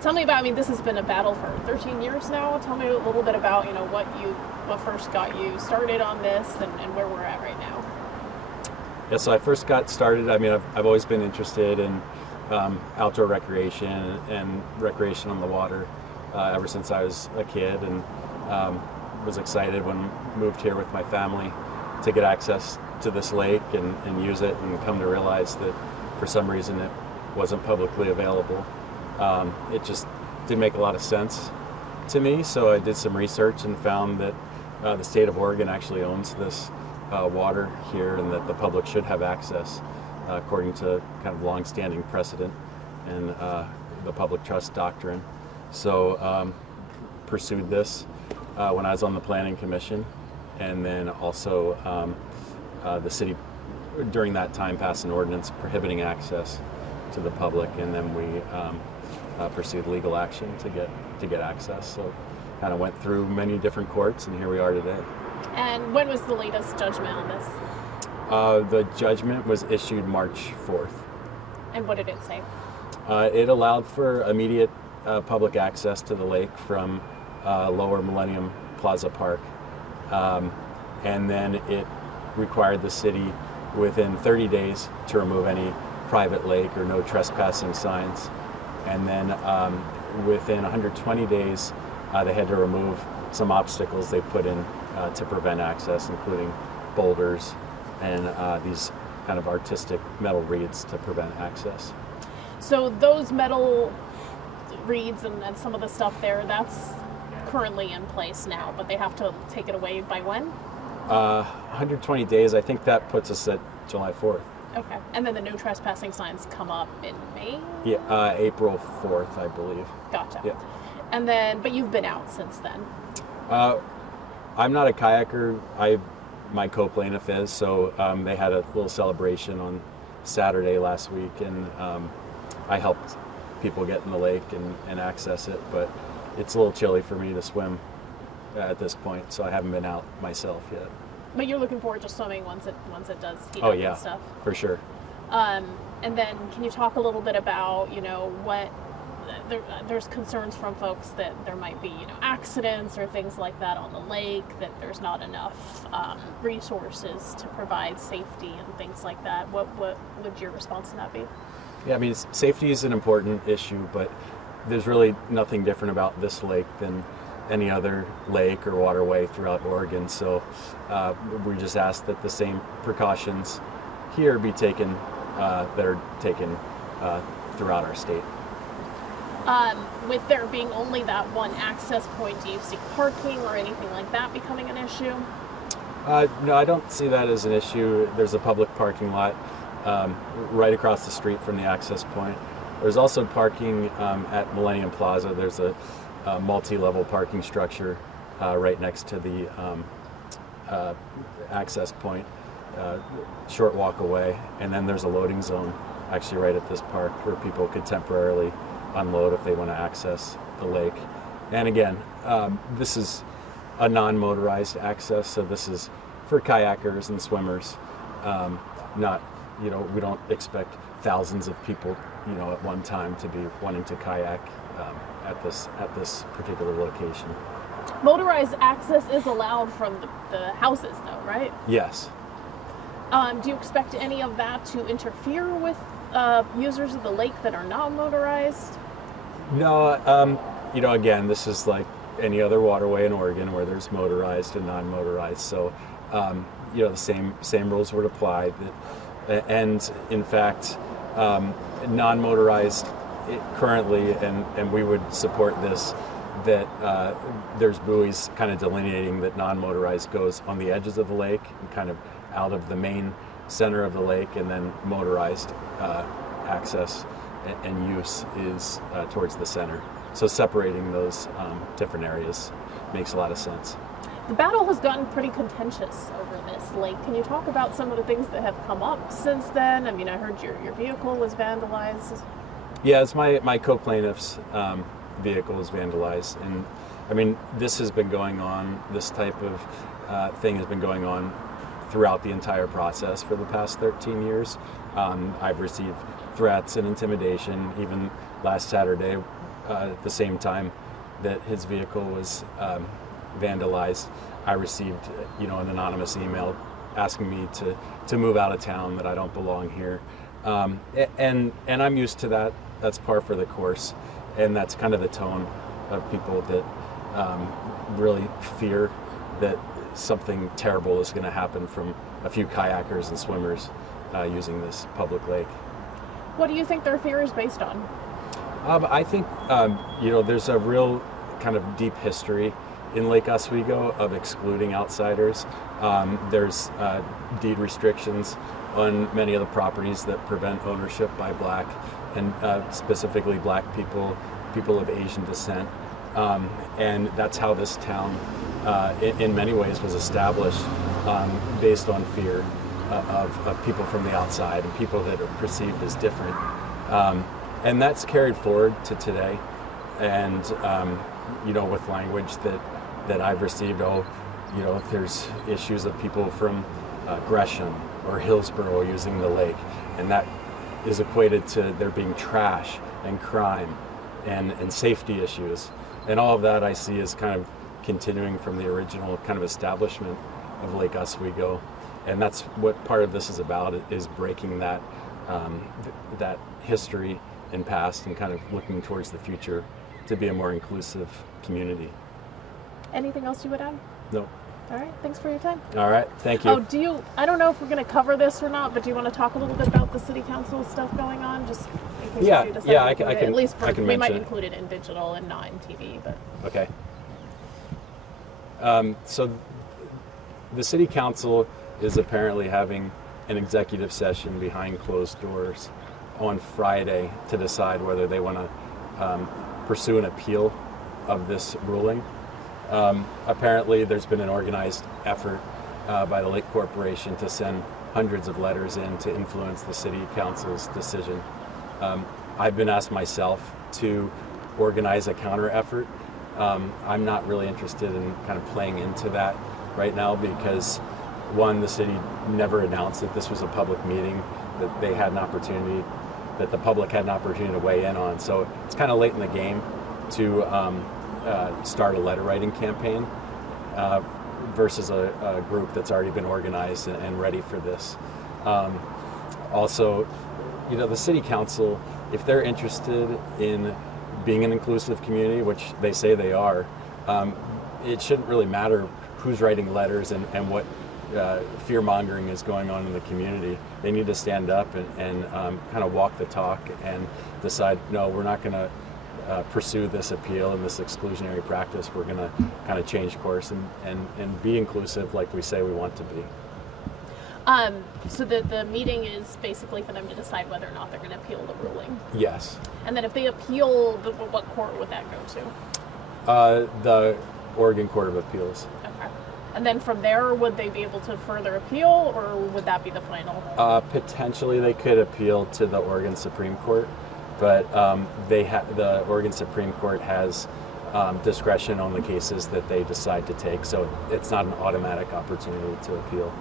Tell me about, I mean, this has been a battle for 13 years now. Tell me a little bit about, what first got you started on this and where we're at right now. Yeah, so I first got started, I've always been interested in outdoor recreation and recreation on the water ever since I was a kid, and was excited when I moved here with my family to get access to this lake and use it, and come to realize that for some reason it wasn't publicly available. It just didn't make a lot of sense to me, so I did some research and found that the state of Oregon actually owns this water here, and that the public should have access according to kind of long-standing precedent and the public trust doctrine. So pursued this when I was on the Planning Commission, and then also the city during that time passed an ordinance prohibiting access to the public, and then we pursued legal action to get access. So kind of went through many different courts, and here we are today. And when was the latest judgment on this? The judgment was issued March 4th. And what did it say? It allowed for immediate public access to the lake from Lower Millennium Plaza Park. And then it required the city within 30 days to remove any private lake or no trespassing signs. And then within 120 days, they had to remove some obstacles they put in to prevent access, including boulders and these kind of artistic metal reeds to prevent access. So those metal reeds and some of the stuff there, that's currently in place now, but they have to take it away by when? 120 days. I think that puts us at July 4th. Okay. And then the no trespassing signs come up in May? Yeah, April 4th, I believe. Gotcha. Yeah. And then, but you've been out since then? I'm not a kayaker. My co-plaintiff is, so they had a little celebration on Saturday last week, and I helped people get in the lake and access it, but it's a little chilly for me to swim at this point, so I haven't been out myself yet. But you're looking forward to swimming once it does heat Oh up yeah, and stuff? for sure. And then can you talk a little bit about, what there's concerns from folks that there might be, accidents or things like that on the lake, that there's not enough resources to provide safety and things like that. What would your response to that be? Yeah, safety is an important issue, but there's really nothing different about this lake than any other lake or waterway throughout Oregon. So we just ask that the same precautions here be taken that are taken throughout our state. With there being only that one access point, do you see parking or anything like that becoming an issue? No, I don't see that as an issue. There's a public parking lot right across the street from the access point. There's also parking at Millennium Plaza. There's a multi-level parking structure right next to the access point, short walk away. And then there's a loading zone actually right at this park where people could temporarily unload if they want to access the lake. And again, this is a non-motorized access, so this is for kayakers and swimmers. Not, we don't expect thousands of people, at one time to be wanting to kayak at this particular location. Motorized access is allowed from the houses, though, right? Yes. Do you expect any of that to interfere with users of the lake that are not motorized? No, again, this is like any other waterway in Oregon where there's motorized and non-motorized. So, the same rules would apply. And in fact, non-motorized currently, and we would support this, that there's buoys kind of delineating that non-motorized goes on the edges of the lake and kind of out of the main center of the lake, and then motorized access and use is towards the center. So separating those different areas makes a lot of sense. The battle has gotten pretty contentious over this lake. Can you talk about some of the things that have come up since then? I heard your vehicle was vandalized. Yeah, it's my co-plaintiff's vehicle was vandalized. And this has been going on, this type of thing has been going on throughout the entire process for the past 13 years. I've received threats and intimidation. Even last Saturday, at the same time that his vehicle was vandalized, I received, an anonymous email asking me to move out of town, that I don't belong here. And I'm used to that. That's par for the course. And that's kind of the tone of people that really fear that something terrible is going to happen from a few kayakers and swimmers using this public lake. What do you think their fear is based on? I think, there's a real kind of deep history in Lake Oswego of excluding outsiders. There's deed restrictions on many of the properties that prevent ownership by Black and specifically Black people of Asian descent. And that's how this town, in many ways, was established based on fear of people from the outside and people that are perceived as different. And that's carried forward to today. And, with language that I've received, there's issues of people from Gresham or Hillsborough using the lake. And that is equated to there being trash and crime and safety issues. And all of that I see is kind of continuing from the original kind of establishment of Lake Oswego. And that's what part of this is about, is breaking that that history and past and kind of looking towards the future to be a more inclusive community. Anything else you would add? No. All right, thanks for your time. All right, thank you. Oh, I don't know if we're going to cover this or not, but do you want to talk a little bit about the city council stuff going on? Just in case Yeah, you decide yeah, to I can- include it. At least I can we might mention it. include it in digital and not in TV, but Okay. So the city council is apparently having an executive session behind closed doors on Friday to decide whether they want to pursue an appeal of this ruling. Apparently there's been an organized effort by the Lake Corporation to send hundreds of letters in to influence the city council's decision. I've been asked myself to organize a counter effort. I'm not really interested in kind of playing into that right now because, one, the city never announced that this was a public meeting, that they had an opportunity, that the public had an opportunity to weigh in on. So it's kind of late in the game to start a letter writing campaign versus a group that's already been organized and ready for this. Also, the city council, if they're interested in being an inclusive community, which they say they are, it shouldn't really matter who's writing letters and what fear-mongering is going on in the community. They need to stand up and kind of walk the talk and decide, no, we're not going to pursue this appeal and this exclusionary practice. We're going to kind of change course and be inclusive like we say we want to be. so the meeting is basically for them to decide whether or not they're going to appeal the ruling. Yes. And then if they appeal, what court would that go to? The Oregon Court of Appeals. Okay. And then from there, would they be able to further appeal, or would that be the final? Potentially they could appeal to the Oregon Supreme Court, but the Oregon Supreme Court has discretion on the cases that they decide to take, so it's not an automatic opportunity to appeal.